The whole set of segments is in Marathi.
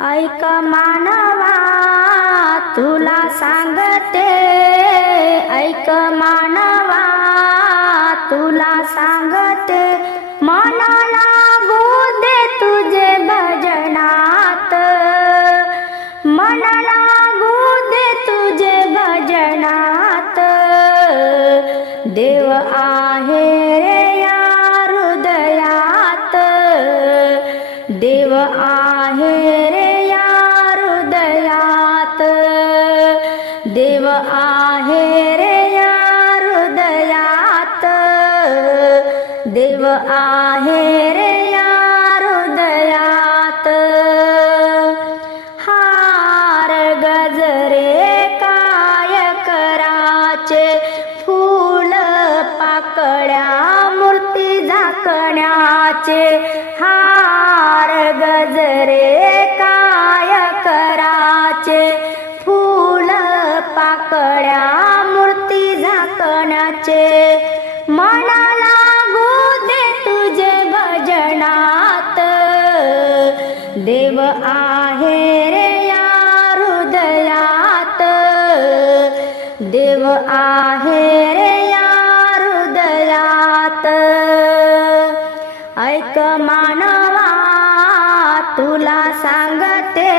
ऐक मानवा तुला सांगते. ऐक मानवा तुला सांगते. मनाला लागू दे तुझे भजनात. मनाला दे तुझे भजनात. देव आ गळ्या मूर्ती झाकण्याचे हार गजरे काय कराचे? फूल पाकळ्या मूर्ती झाकण्याचे मनाला दे तुझे भजनात. देव आहे रे या हृदयात. देव आ ऐक मानवा तुला सांगते.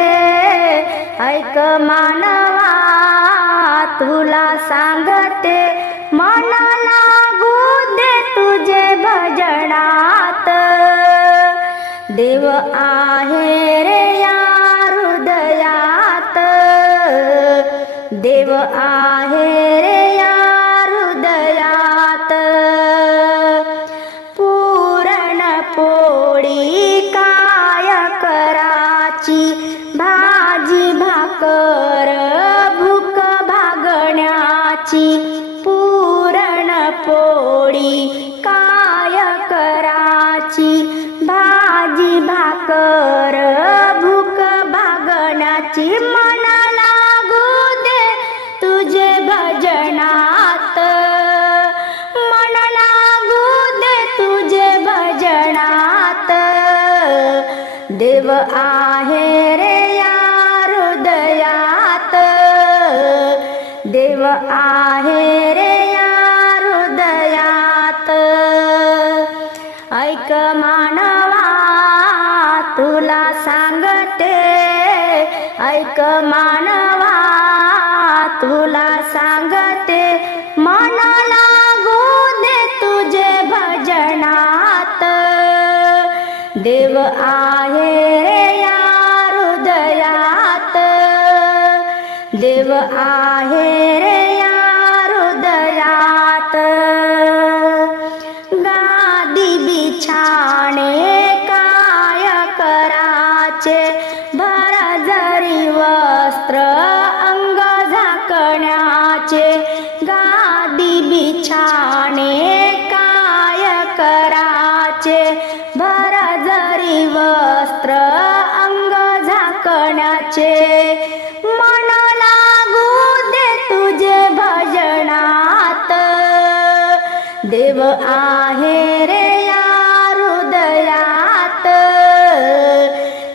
ऐक मानवा तुला सांगते. मन लागू दे तुझे भजनात. देव आहे रे या हृदयात. देव आ पोळी काय कराची? भाजी भाकर भूक भागण्याची पुरण पोळी देव आहे रे या हृदयात देव आहे रे या हृदयात ऐक मानवा तुला सांगते. ऐक मानवा तुला सांगते. मन लागू दे तुझे भजनात. देव आ देव आहे रे या हृदयात गादी बिछाणे काय कराचे भर जरी वस्त्र अंग झाकण्याचे. गादी बिछाणे काय कराचे भर जरी वस्त्र अंग झाकण्याचे. आहे रे या हृदयात.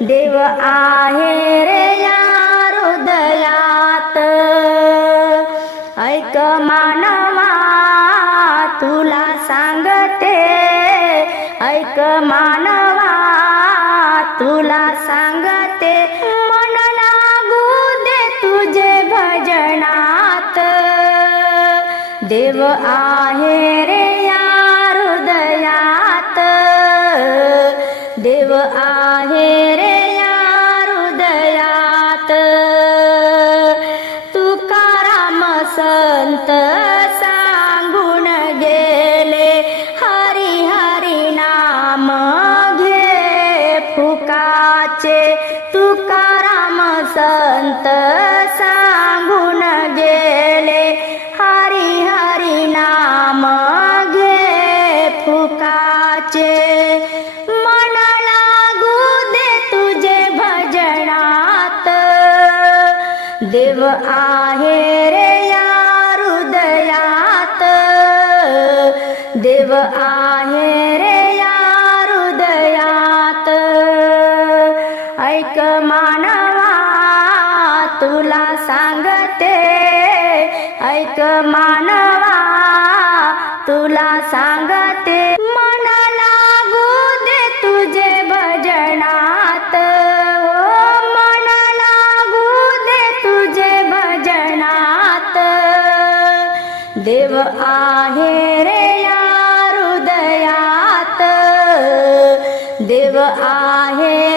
देव आहे रे या हृदयात. ऐक मानवा तुला सांगते. ऐक मानवा तुला सांगते. मन लागू दे तुझे भजनात. देव आहे रे संत सांगून गेले. हरी हरी नाम घे फुकाचे. तुकाराम संत सांगून गेले. हरी हरी नाम घे फुकाचे. मन लागू दे तुझे भजनात. देव आहे रे देव आहे रे या हृदयात. ऐक मानवा तुला सांगते. ऐक मानवा तुला सांगते. मन लागू दे तुझे भजनात. हो, ओ मन लागू दे तुझे भजनात. देव आहे रे या हृदयात देव आहे